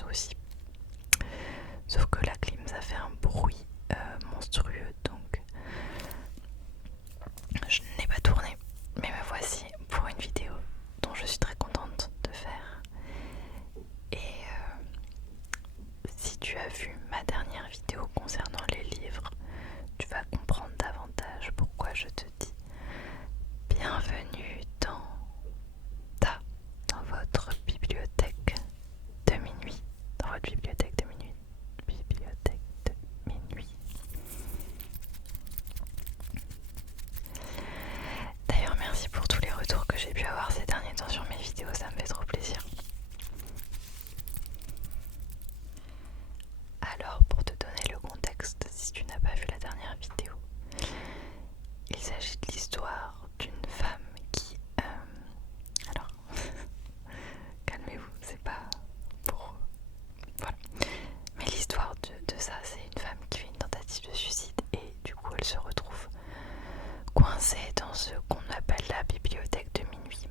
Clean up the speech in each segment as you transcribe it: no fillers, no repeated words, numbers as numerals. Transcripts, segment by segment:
silencieuse aussi. Sauf que la clim ça fait un bruit monstrueux, donc je n'ai pas tourné. Mais me voici pour une vidéo dont je suis très contente de faire. Et si tu as vu ma dernière vidéo concernant les livres, tu vas comprendre davantage pourquoi je te dis bienvenue dans votre bibliothèque de minuit. Dans votre bibliothèque de minuit. Bibliothèque de minuit. D'ailleurs, merci pour tous les retours que j'ai pu avoir ces derniers temps sur mes vidéos, ça me fait trop plaisir. Alors, pour te donner le contexte, si tu n'as pas vu la dernière vidéo, il s'agit de l'histoire d'une femme qui... alors, calmez-vous, c'est pas pour... Voilà. Mais l'histoire de ça, c'est une femme qui fait une tentative de suicide et du coup elle se retrouve coincée dans ce qu'on appelle la bibliothèque de minuit.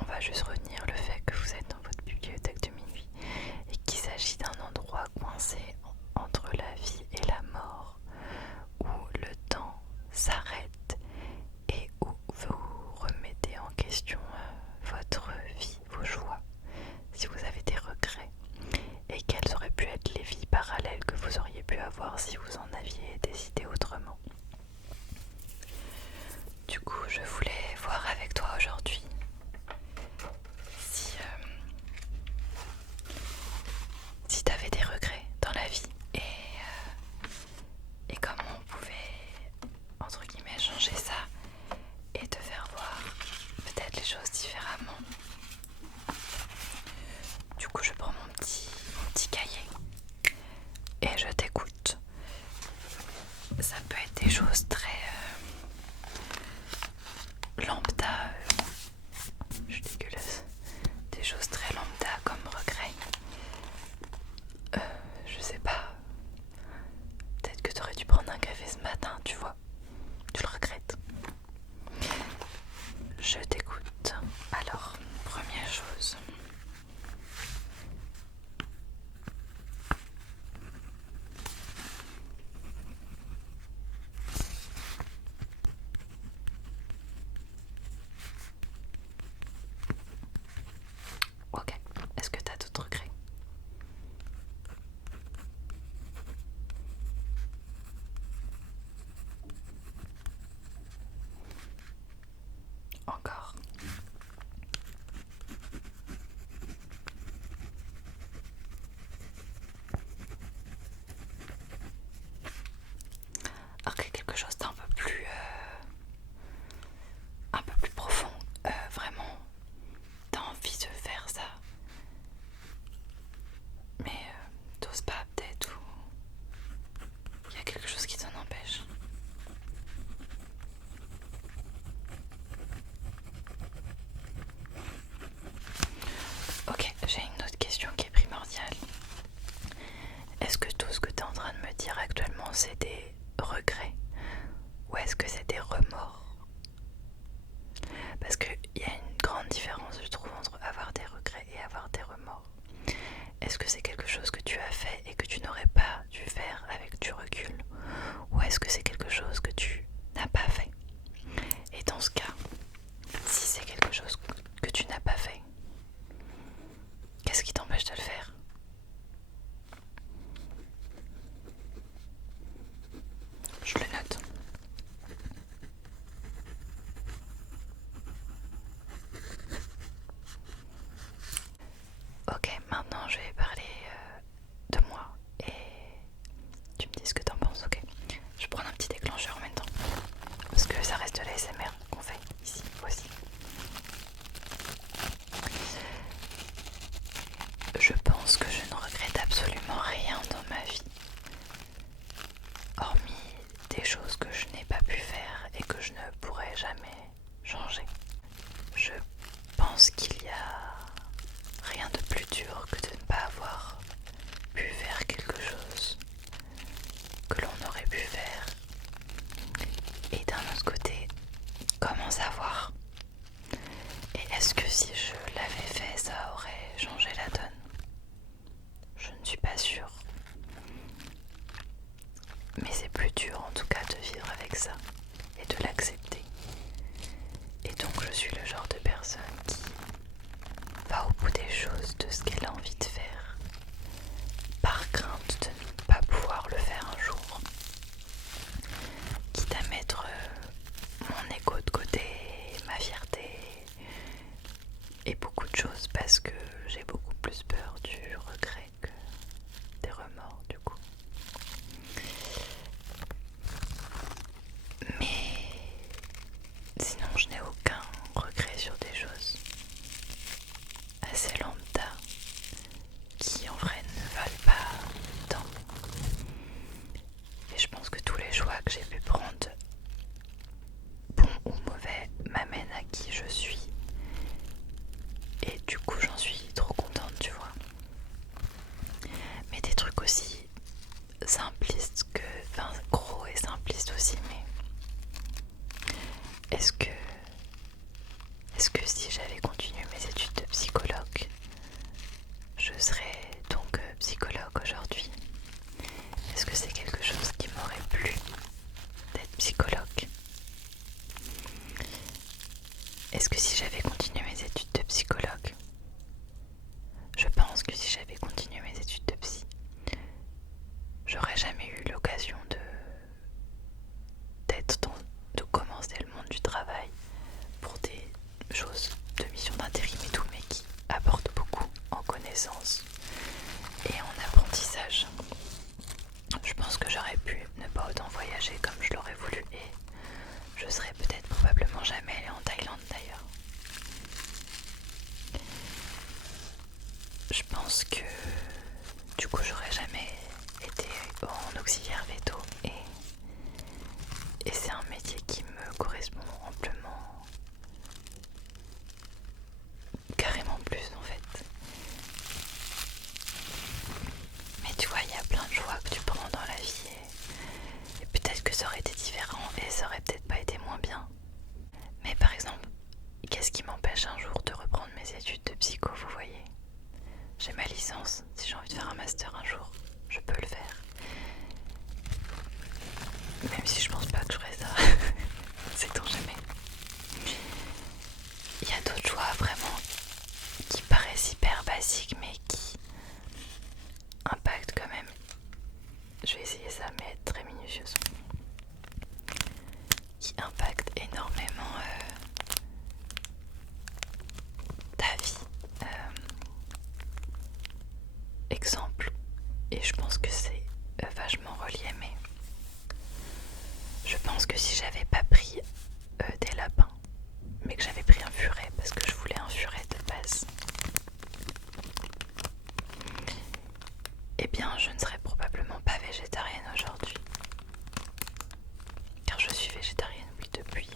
On va juste retenir le fait que vous êtes dans votre bibliothèque de minuit et qu'il s'agit d'un endroit coincé entre la vie et la mort, où le temps s'arrête et où vous remettez en question votre vie, vos choix, si vous avez des regrets, et quelles auraient pu être les vies parallèles que vous auriez pu avoir si vous en aviez décidé autrement. Du coup, je voulais voir avec toi aujourd'hui si tu avais des regrets dans la vie et comment on pouvait, entre guillemets, changer ça et te faire voir peut-être les choses différemment. Du coup, je prends mon petit cahier et je t'écoute. Ça peut être des choses très lambda, je suis dégueulasse, des choses très lambda comme regret. Je sais pas, peut-être que t'aurais dû prendre un café ce matin, tu vois, tu le regrettes. Je t'écoute. Alors, première chose. Ok, est-ce que t'as d'autres regrets? Encore. Ok, quelque chose d'un peu plus profond. Vraiment, t'as envie de faire ça, mais t'oses pas peut-être, ou il y a quelque chose qui t'en empêche. Ok, j'ai une autre question qui est primordiale. Est-ce que tout ce que tu es en train de me dire actuellement c'est des regrets ou est-ce que c'est des remords? Parce qu'il y a une grande différence, je trouve, entre avoir des regrets et avoir des remords. Est-ce que c'est quelque chose que tu as fait et que tu n'aurais pas dû faire avec du recul, ou est-ce que c'est quelque chose que tu n'as pas fait? Et dans ce cas, si c'est quelque chose que tu n'as pas fait, qu'est-ce qui t'empêche de le faire? Je le note. Ok, maintenant je vais parler de moi et tu me dis ce que t'en penses, ok? Je vais prendre un petit déclencheur en même temps parce que ça reste de l'ASMR qu'on fait ici aussi. Je pense que je ne regrette absolument rien dans ma vie, hormis des choses que je n'ai pas pu faire et que je ne pourrai jamais changer. Je pense qu'il y a rien de plus dur choses de ce qu'elle a envie de faire, par crainte de ne pas pouvoir le faire un jour, quitte à mettre mon ego de côté, ma fierté et beaucoup de choses, parce que j'ai beaucoup plus peur du regret que des remords du coup. Mais sinon je n'ai aucun regret sur des choses assez lambda qui en vrai ne valent pas tant. Et je pense que tous les choix que j'ai pu prendre, bons ou mauvais, m'amènent à qui je suis. Et du coup j'en suis trop contente, tu vois. Mais des trucs aussi simplistes que... Enfin gros et simplistes aussi, mais... Est-ce que si j'avais continué mes études de psychologue, je serais donc psychologue aujourd'hui? Est-ce que c'est quelque chose qui m'aurait plu d'être psychologue? Est-ce que si j'avais continué mes études de psychologue, je pense que si j'avais continué mes études de psy, j'aurais jamais eu l'occasion de commencer le monde du travail pour des choses de mission d'intérim et tout, mais qui apportent beaucoup en connaissances et en apprentissage. Je pense que j'aurais pu ne pas autant voyager comme je l'aurais voulu, et je serais peut-être probablement jamais allée en Thaïlande d'ailleurs. Je pense que du coup j'aurais jamais été en auxiliaire veto, et c'est un métier qui me correspond amplement, carrément plus en fait. Mais tu vois, il y a plein de choix que tu prends dans la vie, et peut-être que ça aurait été différent et ça aurait peut-être pas été moins bien. Mais par exemple, qu'est-ce qui m'empêche un jour de reprendre mes études de psycho, vous voyez? J'ai ma licence, si j'ai envie de faire un master un jour, je peux le faire. Même si je pense pas que je ferai ça, sait-on jamais. Il y a d'autres choix vraiment qui paraissent hyper basiques mais qui impactent quand même. Je vais essayer ça mais être très minutieuse. Qui impactent énormément ta vie. Exemple, et je pense que c'est vachement relié, mais je pense que si j'avais pas pris des lapins, mais que j'avais pris un furet parce que je voulais un furet de base, eh bien je ne serais probablement pas végétarienne aujourd'hui. Car je suis végétarienne, oui, depuis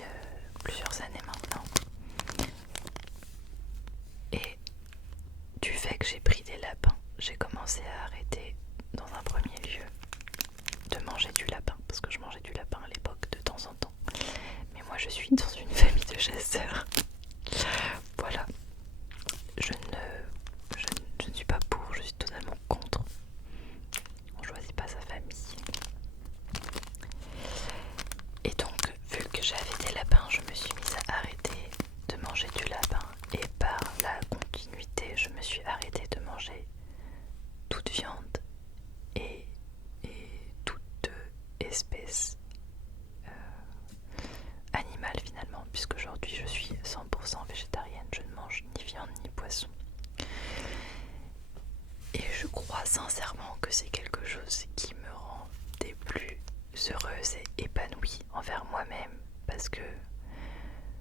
plusieurs années maintenant. Et du fait que j'ai pris des lapins, j'ai commencé à arrêter dans un premier lieu de manger du lapin, parce que je mangeais du lapin à l'époque de temps en temps. Mais moi je suis dans une famille de chasseurs. Voilà. Je ne suis pas pour, je suis totalement contre. On choisit pas sa famille. Et donc, vu que j'avais des lapins, je me suis mise à arrêter de manger du lapin. Et par la continuité, je me suis arrêtée de manger toute viande et toute espèce animale finalement, puisqu'aujourd'hui je suis 100% végétarienne, je ne mange ni viande ni poisson. Et je crois sincèrement que c'est quelque chose qui me rend des plus heureuse et épanouie envers moi-même, parce que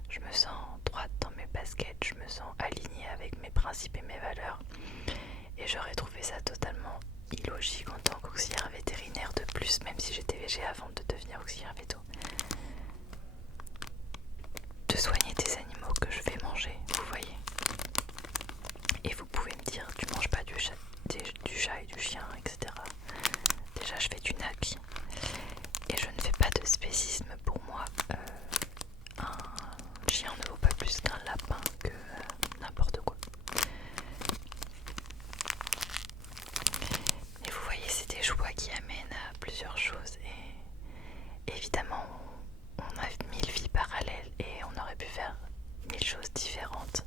je me sens droite dans mes baskets, je me sens alignée avec mes principes et mes valeurs, et j'aurais trouvé ça totalement illogique en tant qu'auxiliaire vétérinaire de plus, même si j'étais végé avant de devenir auxiliaire veto, de soigner des animaux que je vais manger, vous voyez. Et vous pouvez me dire, tu manges pas du chat et du chien, etc. Déjà je fais du NAC et je ne fais pas de spécisme. Pour moi, un chien ne vaut pas plus qu'un lapin, que n'importe quoi. Et vous voyez, c'est des choix qui amènent à plusieurs choses, et évidemment on a 1000 vies parallèles et on aurait pu faire 1000 choses différentes.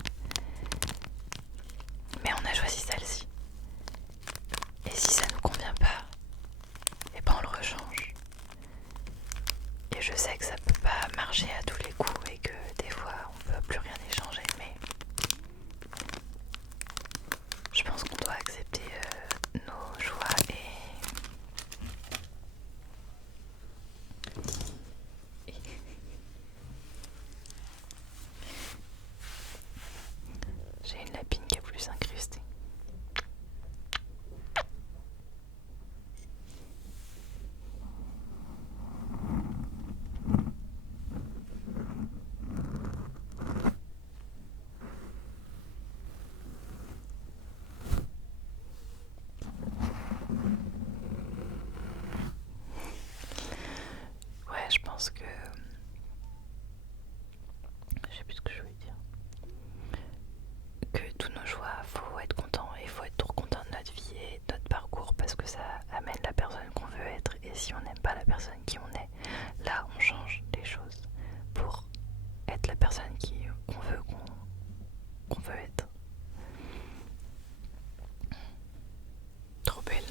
et si on n'aime pas la personne qui on est, là on change les choses pour être la personne qu'on veut être. Trop belle.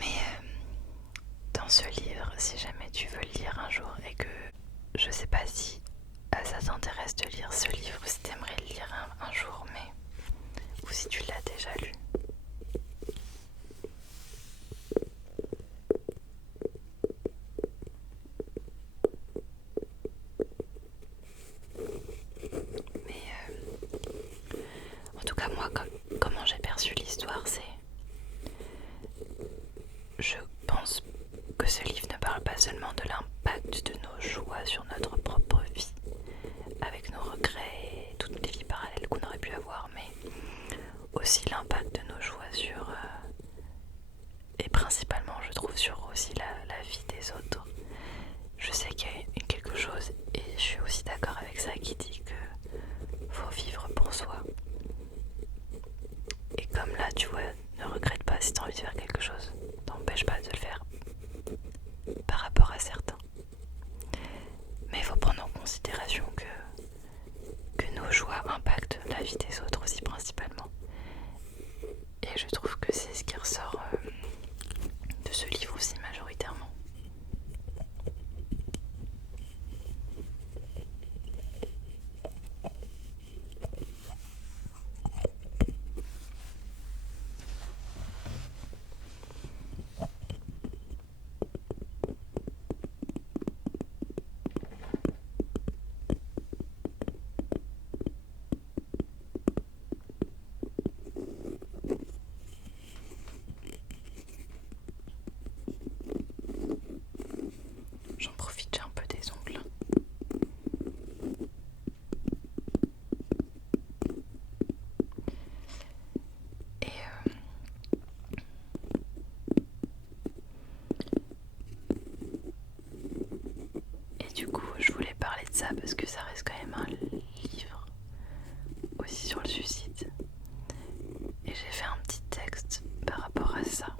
Mais dans ce livre, si jamais tu veux le lire un jour et que je sais pas si ça t'intéresse de lire ce livre ou si t'aimerais le lire un jour, mais ou si tu l'as déjà lu. Mais en tout cas moi, comment j'ai perçu l'histoire, c'est... Je pense que ce livre ne parle pas seulement de l'impact de nos choix sur notre propre vie, avec nos regrets et toutes les vies parallèles qu'on aurait pu avoir, mais aussi l'impact de nos choix sur... et principalement je trouve sur aussi la vie des autres. Je sais qu'il y a quelque chose, et je suis aussi d'accord avec ça, qui dit que faut vivre pour soi. Et comme là, tu vois, ne regrette pas si tu as envie de faire quelque chose, t'empêche pas de le faire par rapport à certains. Mais il faut prendre en considération que nos choix impactent la vie des autres aussi principalement. Et je trouve que c'est ce qui ressort de ce livre aussi majoritairement. J'en profite, j'ai un peu des ongles. Et du coup, je voulais parler de ça parce que ça reste quand même un livre aussi sur le suicide. Et j'ai fait un petit texte par rapport à ça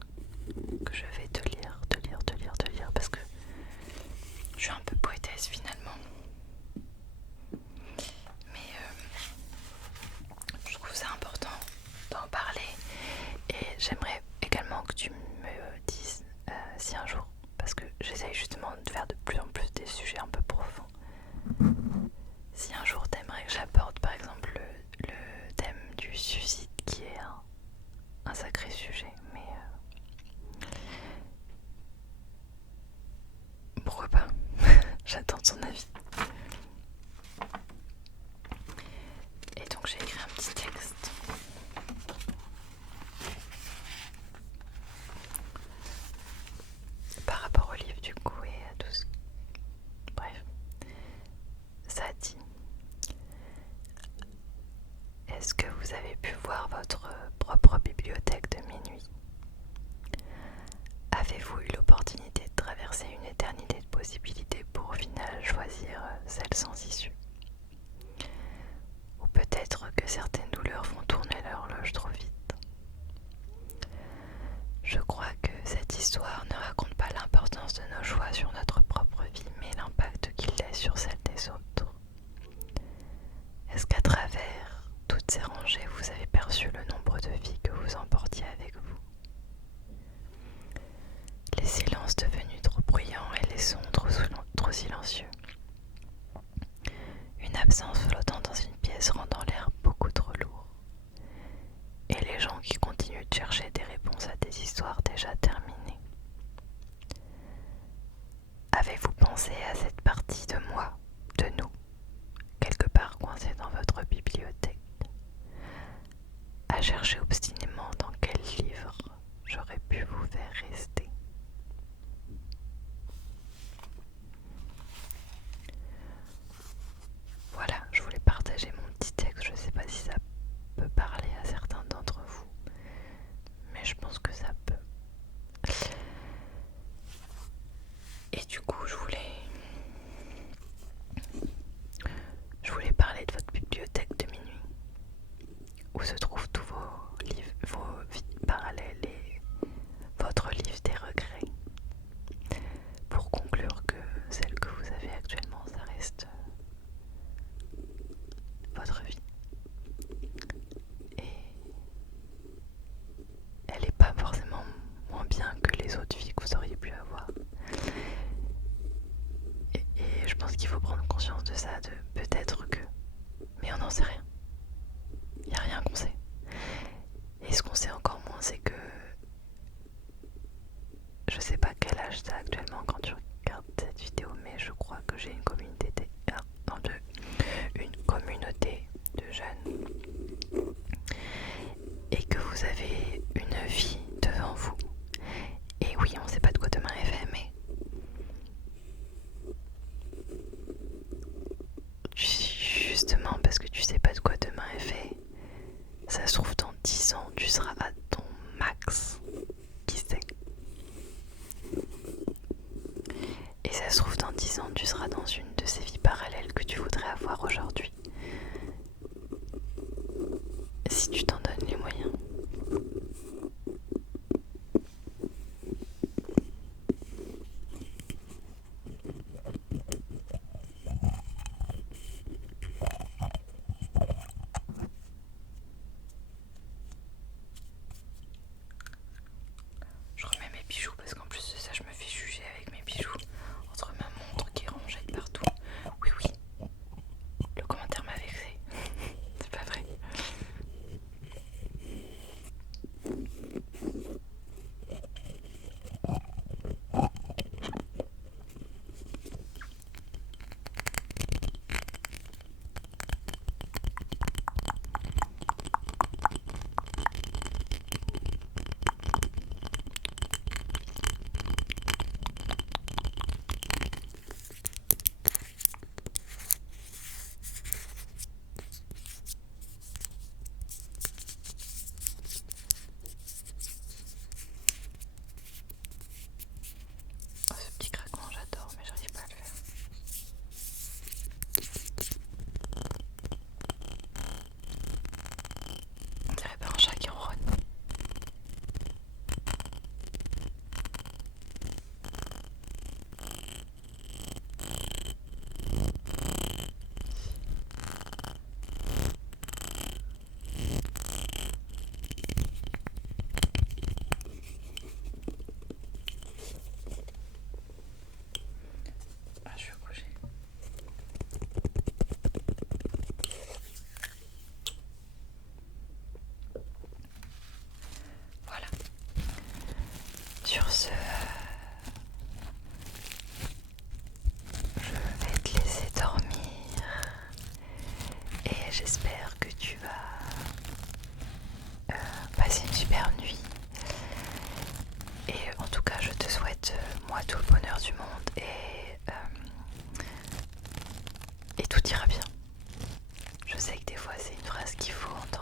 que je vais te lire parce que je suis un peu poétesse finalement. Mais je trouve ça important d'en parler et j'aimerais également que tu me dises si un jour, parce que j'essaye justement de faire de plus en plus des sujets un peu profonds, si un jour t'aimerais que j'aborde par exemple le thème du suicide qui est un sacré sujet, mais pourquoi pas. J'attends son avis. Et donc j'ai écrit un petit texte par rapport au livre du coup et à tout ce... Bref, ça dit: est-ce que vous avez pu voir votre propre bibliothèque de minuit? Avez-vous eu l'opportunité de traverser une éternité de possibilités pour au final choisir celle sans issue? Ou peut-être que certaines douleurs font tourner l'horloge trop vite. Je crois que cette histoire ne raconte pas l'importance de nos choix sur notre propre vie, mais l'impact qu'il laisse sur celle des autres. Est-ce qu'à travers toutes ces rangées, vous avez perçu le nombre de vies que vous emportiez avec vous? Les silences devenus trop bruyants et les sons trop silencieux. Une absence flottant dans une pièce rendant l'air beaucoup trop lourd. Et les gens qui continuent de chercher des réponses à des histoires déjà terminées. Avez-vous pensé à cette partie de moi, de nous, quelque part coincée dans votre bibliothèque, à chercher obstinément dans quel livre j'aurais pu vous faire rester? Voilà, je voulais partager mon petit texte, je ne sais pas si ça peut parler à certains d'entre vous, mais je pense que ça peut. Et du coup, je voulais parler de votre bibliothèque de minuit, où se trouvent tous vos livres des fois c'est une phrase qu'il faut entendre.